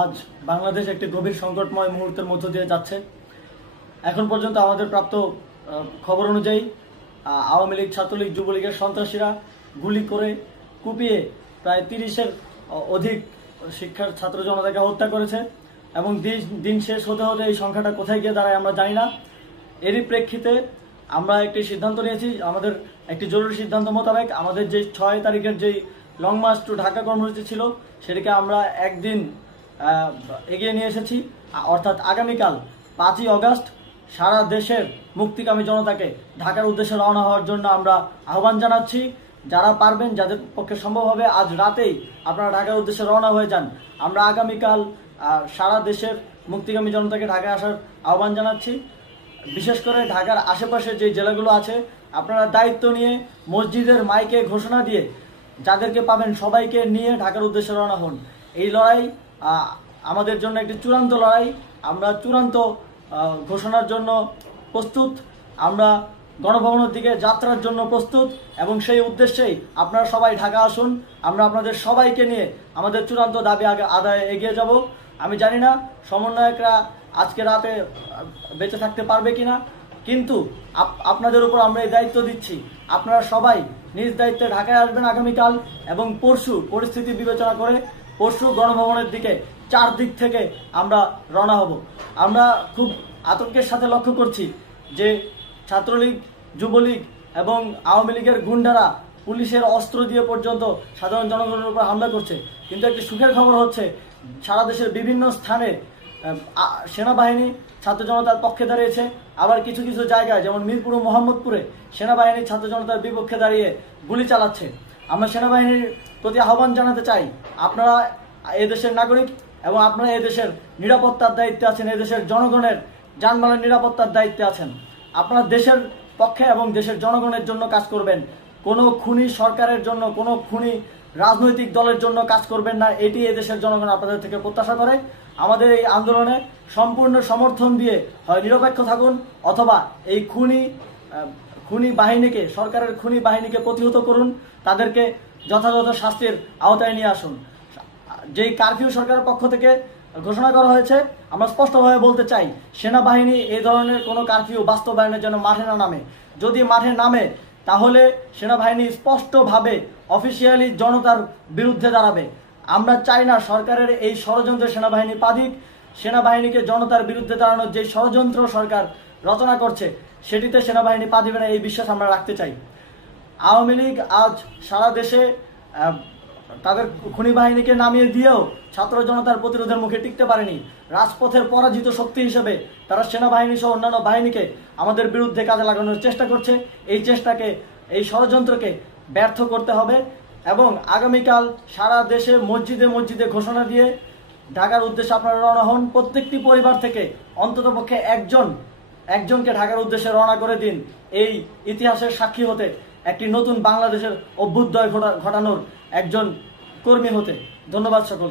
আজ বাংলাদেশ একটি গভীর সংকটময় মুহূর্তের মধ্য দিয়ে যাচ্ছে। এখন পর্যন্ত আমাদের প্রাপ্ত খবর অনুযায়ী আওয়ামী লীগ, ছাত্রলীগ, যুবলীগের সন্ত্রাসীরা গুলি করে কুপিয়ে প্রায় 30-এর অধিক শিক্ষার ছাত্র জনতাকে হত্যা করেছে এবং দিন শেষ হতে হতে এই সংখ্যাটা কোথায় গিয়ে দাঁড়ায় আমরা জানি না। এরই প্রেক্ষিতে আমরা একটি সিদ্ধান্ত নিয়েছি, আমাদের একটি জরুরি সিদ্ধান্ত মোতাবেক আমাদের যে 6 তারিখের যেই লং মার্চ টু ঢাকা কর্মসূচি ছিল সেটাকে আমরা একদিন এগিয়ে নিয়ে এসেছি। অর্থাৎ আগামীকাল 5ই অগস্ট সারা দেশের মুক্তিকামী জনতাকে ঢাকার উদ্দেশ্যে রওনা হওয়ার জন্য আমরা আহ্বান জানাচ্ছি। যারা পারবেন, যাদের পক্ষে সম্ভব হবে, আজ রাতেই আপনারা ঢাকার উদ্দেশ্যে রওনা হয়ে যান। আমরা আগামীকাল সারা দেশের মুক্তিকামী জনতাকে ঢাকায় আসার আহ্বান জানাচ্ছি। বিশেষ করে ঢাকার আশেপাশে যে জেলাগুলো আছে আপনারা দায়িত্ব নিয়ে মসজিদের মাইকে ঘোষণা দিয়ে যাদেরকে পাবেন সবাইকে নিয়ে ঢাকার উদ্দেশ্যে রওনা হন। এই লড়াই আমাদের জন্য একটি চূড়ান্ত লড়াই। আমরা চূড়ান্ত ঘোষণার জন্য প্রস্তুত, আমরা গণভবনের দিকে যাত্রার জন্য প্রস্তুত এবং সেই উদ্দেশ্যেই আপনারা সবাই ঢাকা আসুন। আমরা আপনাদের সবাইকে নিয়ে আমাদের চূড়ান্ত দাবি আদায়ে এগিয়ে যাব। আমি জানি না সমন্বয়করা আজকে রাতে বেঁচে থাকতে পারবে কিনা, কিন্তু আপনাদের উপর আমরা এই দায়িত্ব দিচ্ছি। আপনারা সবাই নিজ দায়িত্বে ঢাকায় আসবেন আগামীকাল এবং পরশু পরিস্থিতি বিবেচনা করে পরশু গণভবনের দিকে 4 দিক থেকে আমরা রওনা হব। আমরা খুব আতঙ্কের সাথে লক্ষ্য করছি যে ছাত্রলীগ, যুবলীগ এবং আওয়ামী লীগের গুন্ডারা পুলিশের অস্ত্র দিয়ে পর্যন্ত সাধারণ জনগণের উপর হামলা করছে। কিন্তু একটি সুখের খবর হচ্ছে সারা দেশের বিভিন্ন স্থানে সেনাবাহিনী ছাত্র জনতার পক্ষে দাঁড়িয়েছে। আবার কিছু কিছু জায়গায় যেমন মিরপুর ও মোহাম্মদপুরে সেনাবাহিনী ছাত্র জনতার বিপক্ষে দাঁড়িয়ে গুলি চালাচ্ছে। আমরা সেনাবাহিনীর প্রতি আহ্বান জানাতে চাই, আপনারা এদেশের নাগরিক এবং আপনারা এদেশের নিরাপত্তার দায়িত্বে আছেন, এদেশের জনগণের যানবাহনের নিরাপত্তার দায়িত্বে আছেন। আপনারা দেশের পক্ষে এবং দেশের জনগণের জন্য কাজ করবেন। কোনো খুনি সরকারের জন্য, কোনো খুনি রাজনৈতিক দলের জন্য কাজ করবেন না। এটি এদেশের জনগণ আপনাদের থেকে প্রত্যাশা করে। আমাদের এই আন্দোলনে সম্পূর্ণ সমর্থন দিয়ে হয় নিরপেক্ষ থাকুন অথবা এই খুনি বাহিনীকে, সরকারের খুনি বাহিনীকে প্রতিহত করুন, তাদেরকে যথাযথ শাস্তির আওতায় নিয়ে আসুন। যেই কারফিউ সরকারের পক্ষ থেকে ঘোষণা করা হয়েছে, আমরা স্পষ্টভাবে বলতে চাই সেনাবাহিনী এই ধরনের কোনো কারফিউ বাস্তবায়নের জন্য মাঠে না নামে। যদি মাঠে নামে তাহলে সেনাবাহিনী স্পষ্টভাবে অফিসিয়ালি জনতার বিরুদ্ধে দাঁড়াবে। আমরা চাই না সরকারের এই ষড়যন্ত্র সেনাবাহিনী পা দিক। সেনাবাহিনীকে জনতার বিরুদ্ধে দাঁড়ানোর যে ষড়যন্ত্র সরকার রচনা করছে সেটিতে সেনাবাহিনী পা দিবে না, এই বিশ্বাস আমরা রাখতে চাই। আওয়ামী লীগ আজ সারা দেশে তাদের খুনি বাহিনীকে নামিয়ে দিয়েও ছাত্র জনতার প্রতিরোধের মুখে টিকতে পারেনি। রাজপথের পরাজিত শক্তি হিসেবে তারা সেনাবাহিনী সহ অন্যান্য বাহিনীকে আমাদের বিরুদ্ধে কাজে লাগানোর চেষ্টা করছে। এই চেষ্টাকে, এই ষড়যন্ত্রকে ব্যর্থ করতে হবে এবং আগামীকাল সারা দেশে মসজিদে মসজিদে ঘোষণা দিয়ে ঢাকার উদ্দেশ্যে আপনারা রওনা হন। প্রত্যেকটি পরিবার থেকে অন্ততপক্ষে একজনকে ঢাকার উদ্দেশ্যে রওনা করে দিন, এই ইতিহাসের সাক্ষী হতে, একটি নতুন বাংলাদেশের অভ্যুদয় ঘটানোর একজন কর্মী হতে। ধন্যবাদ সকল।